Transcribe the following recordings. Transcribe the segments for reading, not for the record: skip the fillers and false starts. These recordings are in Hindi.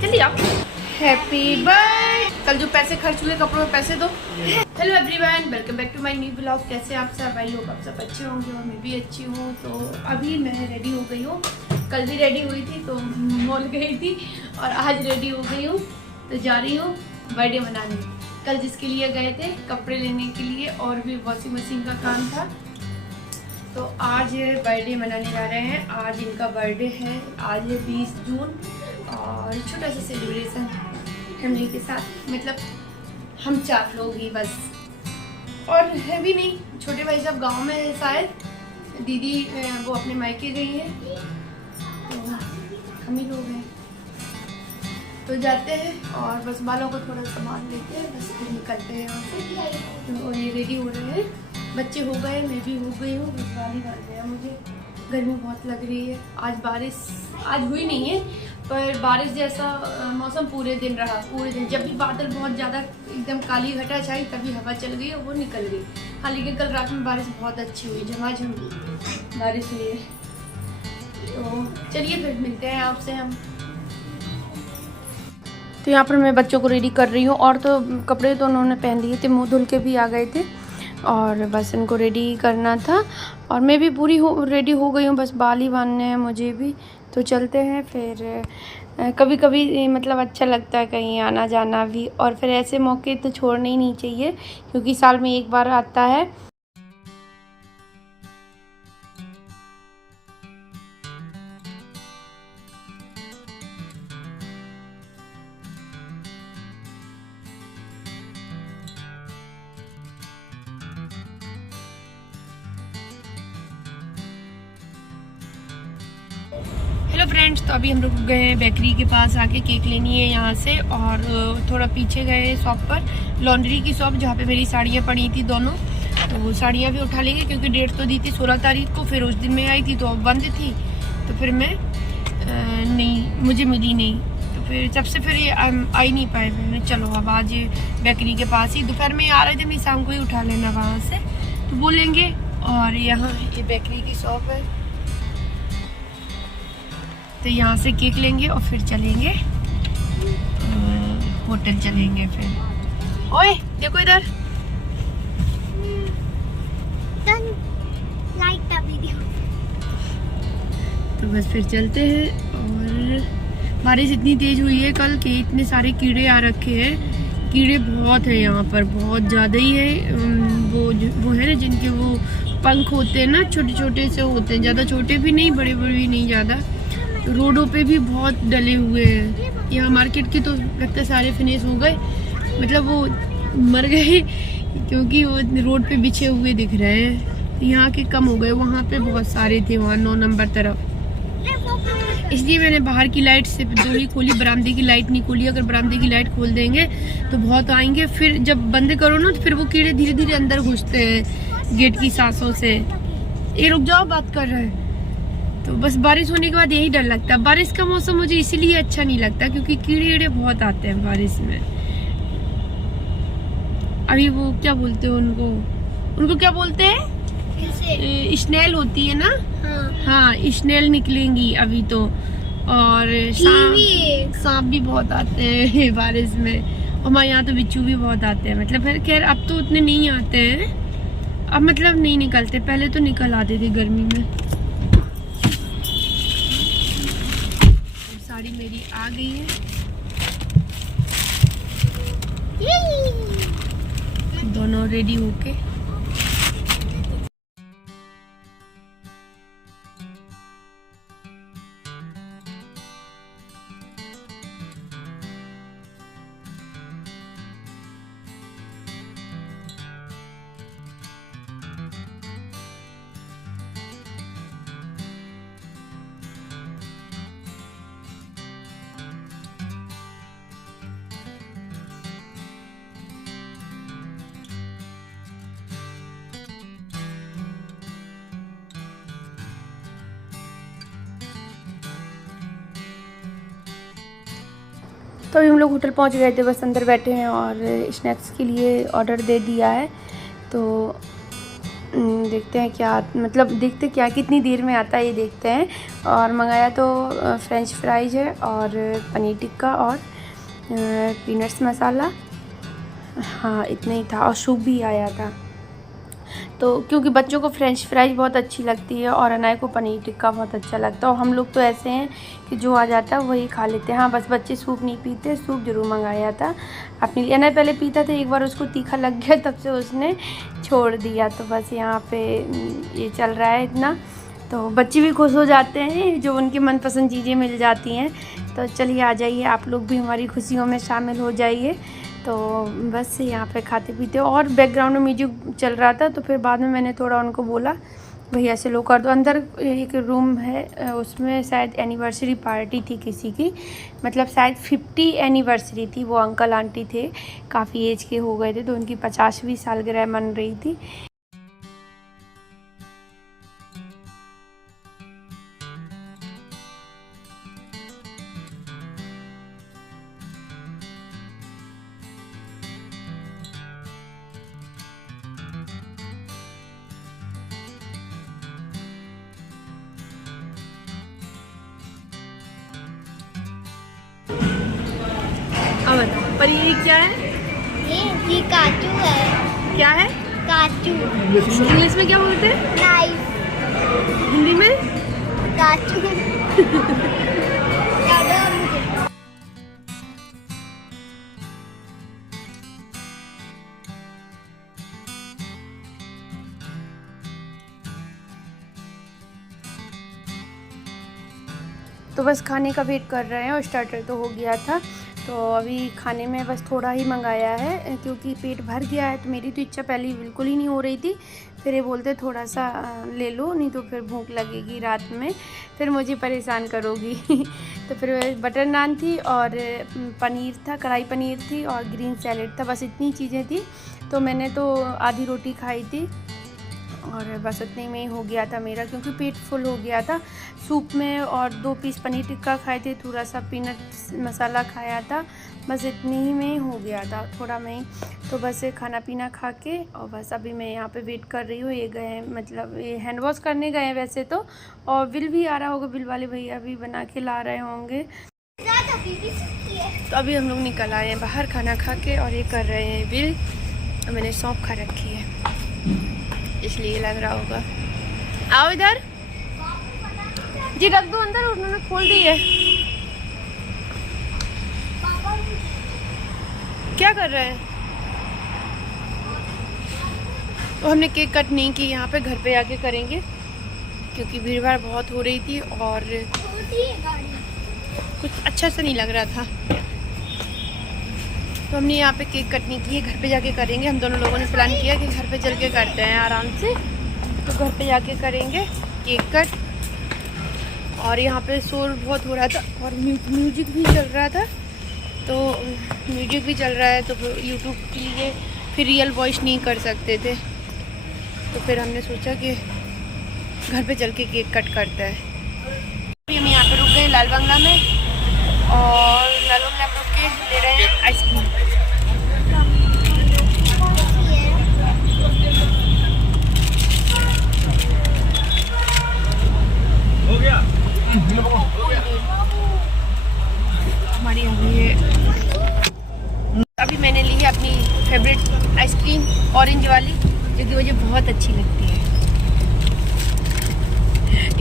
जल्दी आप। Happy birthday. कल जो पैसे खर्च हुए कपड़ों में पैसे दो। Hello everyone, welcome back to my new blog. कैसे आप सब? आई होप आप सब अच्छे होंगे और मैं भी अच्छी हूँ। तो अभी मैं रेडी हो गई हूँ। कल भी रेडी हुई थी तो मॉल गई थी और आज रेडी हो गई हूँ तो जा रही हूँ बर्थडे मनाने। कल जिसके लिए गए थे कपड़े लेने के लिए और भी वॉशिंग मशीन का काम था, तो आज बर्थडे मनाने जा रहे हैं। आज इनका बर्थडे है, आज है 20 जून और छोटा सा सेलिब्रेशन फैमिली के साथ, मतलब हम 4 लोग ही बस, और है भी नहीं। छोटे भाई साहब गांव में है शायद, दीदी वो अपने मायके गई है, तो हम ही लोग हैं। तो जाते हैं और बस बालों को थोड़ा सामान लेते हैं, बस फिर निकलते हैं यहाँ से। तो ये रेडी हो रहे हैं, बच्चे हो गए, मैं भी हो गई हूँ, बस बाल ही बढ़ गया मुझे। गर्मी बहुत लग रही है। आज बारिश आज हुई नहीं है, पर बारिश जैसा मौसम पूरे दिन रहा। पूरे दिन जब भी बादल बहुत ज़्यादा एकदम काली घटा छाई तभी हवा चल गई और वो निकल गई। हाँ, लेकिन कल रात में बारिश बहुत अच्छी हुई, झमाझम बारिश हुई है। तो चलिए फिर मिलते हैं आपसे हम। तो यहाँ पर मैं बच्चों को रेडी कर रही हूँ, और तो कपड़े तो उन्होंने पहन लिए थे, मुँह धुल के भी आ गए थे और बस इनको रेडी करना था। और मैं भी पूरी रेडी हो गई हूँ, बस बाल ही बांधने हैं मुझे भी। तो चलते हैं फिर। कभी कभी मतलब अच्छा लगता है कहीं आना जाना भी, और फिर ऐसे मौके तो छोड़ने ही नहीं चाहिए क्योंकि साल में एक बार आता है। हेलो फ्रेंड्स, तो अभी हम लोग गए हैं बेकरी के पास, आके केक लेनी है यहाँ से, और थोड़ा पीछे गए शॉप पर, लॉन्ड्री की शॉप जहाँ पे मेरी साड़ियाँ पड़ी थी दोनों। तो वो साड़ियाँ भी उठा लेंगे क्योंकि डेट तो दी थी 16 तारीख को, फिर उस दिन मैं आई थी तो बंद थी, तो फिर मैं नहीं, मुझे मिली नहीं, तो फिर जब से फिर ये आई नहीं पाए। मैंने चलो अब आज बेकरी के पास ही, दोपहर में आ रहे थे, मैं शाम को ही उठा लेना वहाँ से, तो बोलेंगे। और यहाँ ये बेकरी की शॉप है, तो यहाँ से केक लेंगे और फिर चलेंगे होटल चलेंगे फिर। ओए देखो इधर, तो बस फिर चलते हैं। और बारिश इतनी तेज हुई है कल कि इतने सारे कीड़े आ रखे हैं। कीड़े बहुत है यहाँ पर, बहुत ज़्यादा ही है। वो है ना जिनके वो पंख होते हैं ना, छोटे छोटे से होते हैं, ज़्यादा छोटे भी नहीं, बड़े बड़े भी नहीं ज़्यादा। रोडों पे भी बहुत डले हुए हैं। यहाँ मार्केट के तो लगता है सारे फिनिश हो गए, मतलब वो मर गए क्योंकि वो रोड पे बिछे हुए दिख रहे हैं। यहाँ के कम हो गए, वहाँ पे बहुत सारे थे, वहाँ 9 नंबर तरफ। इसलिए मैंने बाहर की लाइट सिर्फ 2 ही खोली, बरामदे की लाइट नहीं खोली। अगर बरामदे की लाइट खोल देंगे तो बहुत आएंगे, फिर जब बंद करो ना तो फिर वो कीड़े धीरे धीरे अंदर घुसते हैं गेट की सांसों से। ये रुक जाओ, बात कर रहे हैं। तो बस बारिश होने के बाद यही डर लगता है। बारिश का मौसम मुझे इसीलिए अच्छा नहीं लगता क्योंकि कीड़े बहुत आते हैं बारिश में। अभी वो क्या बोलते हैं उनको क्या बोलते हैं? स्नेल होती है ना? हाँ, स्नेल निकलेंगी अभी तो। और सांप भी बहुत आते हैं बारिश में। हमारे यहाँ तो बिच्छू भी बहुत आते हैं, मतलब फिर खैर अब तो उतने नहीं आते हैं, अब मतलब नहीं निकलते, पहले तो निकल आते थे गर्मी में। साड़ी मेरी आ गई है, दोनों रेडी होके। तो अभी हम लोग होटल पहुंच गए थे, बस अंदर बैठे हैं और स्नैक्स के लिए ऑर्डर दे दिया है। तो देखते हैं क्या, मतलब देखते क्या कितनी देर में आता है ये देखते हैं। और मंगाया तो फ्रेंच फ्राइज है और पनीर टिक्का और पीनट्स मसाला, हाँ इतना ही था। और सूप भी आया था। तो क्योंकि बच्चों को फ्रेंच फ्राइज बहुत अच्छी लगती है और अनाय को पनीर टिक्का बहुत अच्छा लगता है। और हम लोग तो ऐसे हैं कि जो आ जाता है वही खा लेते हैं। हाँ बस बच्चे सूप नहीं पीते, सूप ज़रूर मंगाया था अपने लिए। अनाय पहले पीता था, एक बार उसको तीखा लग गया तब से उसने छोड़ दिया। तो बस यहाँ पे ये चल रहा है इतना। तो बच्चे भी खुश हो जाते हैं जो उनकी मनपसंद चीज़ें मिल जाती हैं। तो चलिए आ जाइए, आप लोग भी हमारी खुशियों में शामिल हो जाइए। तो बस यहाँ पे खाते पीते और बैकग्राउंड में म्यूजिक चल रहा था। तो फिर बाद में मैंने थोड़ा उनको बोला भैया से लो कर दो। अंदर एक रूम है, उसमें शायद एनिवर्सरी पार्टी थी किसी की, मतलब शायद 50 एनिवर्सरी थी। वो अंकल आंटी थे, काफ़ी एज के हो गए थे, तो उनकी 50वीं सालगिरह मन रही थी। अब बताओ पर ये क्या है? ये काजू है। क्या है? काजू। इंग्लिश में क्या बोलते हैं? नाइफ। हिंदी में? काजू। तो बस खाने का वेट कर रहे हैं और स्टार्टर तो हो गया था। तो अभी खाने में बस थोड़ा ही मंगाया है क्योंकि पेट भर गया है। तो मेरी तो इच्छा पहले बिल्कुल ही नहीं हो रही थी। फिर ये बोलते थोड़ा सा ले लो, नहीं तो फिर भूख लगेगी रात में, फिर मुझे परेशान करोगी। तो फिर बटर नान थी और पनीर था, कढ़ाई पनीर थी और ग्रीन सैलेड था, बस इतनी चीज़ें थी। तो मैंने तो आधी रोटी खाई थी और बस उतने में ही हो गया था मेरा, क्योंकि पेट फुल हो गया था सूप में। और 2 पीस पनीर टिक्का खाए थे, थोड़ा सा पीनट मसाला खाया था, बस इतने ही में हो गया था, थोड़ा में ही। तो बस खाना पीना खा के और बस अभी मैं यहाँ पे वेट कर रही हूँ। ये गए, मतलब ये हैंड वॉश करने गए वैसे तो, और बिल भी आ रहा होगा, बिल वाले भैया भी बना के ला रहे होंगे। तो अभी हम लोग निकल आए हैं बाहर खाना खा के और ये कर रहे हैं बिल। मैंने सौंफ खा रखी है इसलिए लग रहा होगा। आओ इधर जी, रख दो अंदर, उन्होंने खोल दी है। क्या कर रहे हैं? तो हमने केक कट नहीं की, यहाँ पे घर पे आके करेंगे क्योंकि भीड़ भाड़ बहुत हो रही थी और कुछ अच्छा सा नहीं लग रहा था। तो हमने यहाँ पे केक कट नहीं की है, घर पे जाके करेंगे। हम दोनों लोगों ने प्लान किया कि घर पे चल के करते हैं आराम से, तो घर पे जाके करेंगे केक कट। और यहाँ पे शोर बहुत हो रहा था और म्यूजिक भी चल रहा था। तो म्यूजिक भी चल रहा है तो यूट्यूब के लिए फिर रियल वॉइस नहीं कर सकते थे, तो फिर हमने सोचा कि घर पे चल के केक कट करते हैं। हम यहाँ पे रुक गए लाल बंगला में और लालू में हम रुक के ले रहे हैं आइसक्रीम। हो गया हमारी अभी मैंने ली है अपनी फेवरेट आइसक्रीम ऑरेंज वाली, जो कि मुझे बहुत अच्छी लगती है।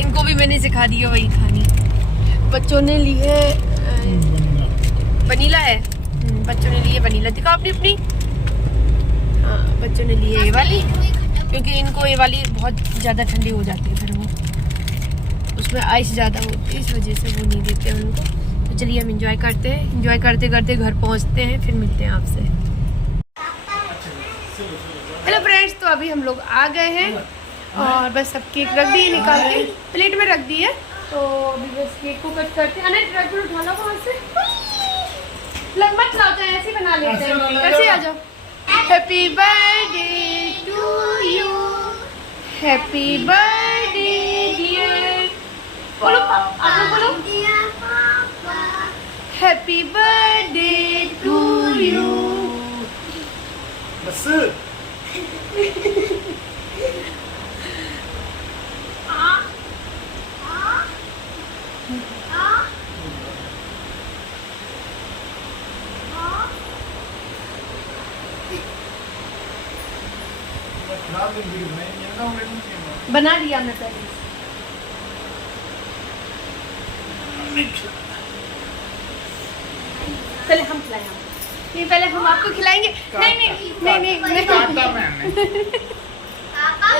इनको भी मैंने सिखा दी है वही खानी। बच्चों ने ली है वनीला है, बच्चों ने ली है वनीला। दिखाओ अपनी अपनी। हाँ बच्चों ने ली है ये वाली, क्योंकि इनको ये वाली बहुत ज़्यादा ठंडी हो जाती है, फिर वो उसमें आइस ज़्यादा होती है, इस वजह से वो नहीं देते हैं उनको। तो चलिए हम इंजॉय करते हैं, इंजॉय करते करते घर पहुंचते हैं, फिर मिलते हैं आपसे। हेलो फ्रेंड्स, तो अभी हम लोग आ गए हैं और बस सब केक रख दिए, निकाल के प्लेट में रख दिए। तो अभी बस केक को कट करते हैं। अनंत ड्राई फ्रूट उठा लो वहाँ से, मत लाते हैं, ऐसे बना लेते हैं। कैसे आ जाओ। Happy birthday to you, happy birthday dear, बोलो आप लोग बोलो, हैप्पी बर्थडे टू यू। बस बना लिया मैं पहले। पहले हम खिलाएंगे, नहीं पहले हम आपको खिलाएंगे। नहीं नहीं नहीं नहीं नहीं पापा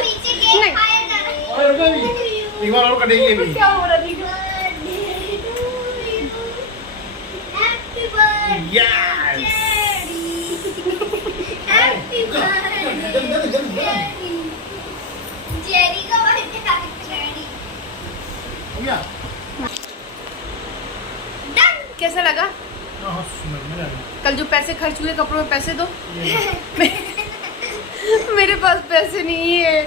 पीछे केक नहीं। खाएगा। एक बार और कटेंगे भी। क्या हो रहा है? Happy birthday Yes! Happy birthday Jerry का बर्थडे जेरी हो गया? डन। कैसा लगा? हाँ, सुंदर, मजा आ गया। कल जो पैसे खर्च हुए कपड़ों में, पैसे दो। मेरे पास पैसे नहीं है,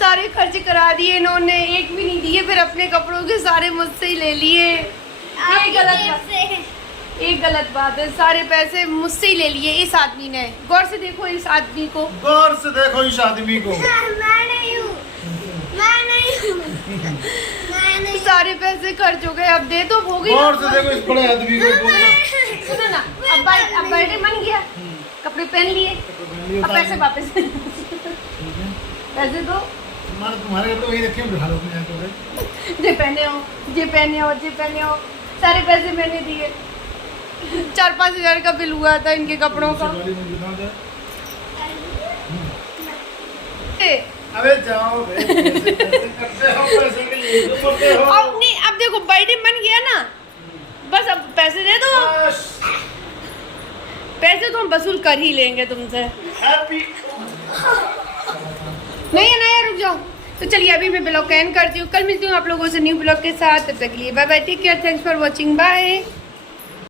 सारे खर्च करा दिए इन्होंने, एक भी नहीं दिए, फिर अपने कपड़ों के सारे मुझसे ही ले लिए। ये गलत बात है, एक गलत बात है, सारे पैसे मुझसे ही ले लिए इस आदमी ने। गौर से देखो इस आदमी को, गौर से देखो इस आदमी को। मैं नहीं हूँ, मैं नहीं हूँ, मैं नहीं। सारे पैसे खर्च हो गए, अब दे दो, हो गई। गौर से देखो इस बड़े आदमी को। बोलना। सुनो ना, अब बर्थडे बन गया, कपड़े पहन लिए, अब पैसे वापस पैसे दो। तुम्हारे घर तो वही रखे हैं, बिहार में यहाँ तो जे पहने हो, जे पहने हो, जे पहने हो, सारे पैसे मैंने दिए। 4-5 हज़ार का बिल हुआ था इनके कपड़ों का। अबे जाओ बे, पैसे करते हो, पैसे के लिए तो करते हो। अब नहीं, अब देखो बर्थडे बन गया ना, बस अब पैसे दे दो। बस, पैसे तो हम वसूल कर ही लेंगे तुमसे। हैप्पी। नहीं रुक जाओ। तो चलिए अभी मैं ब्लॉग एंड करती हूँ, कल मिलती हूँ आप लोगों से न्यू ब्लॉग के साथ। तब तक के लिए bye bye, take care, thanks for watching, bye.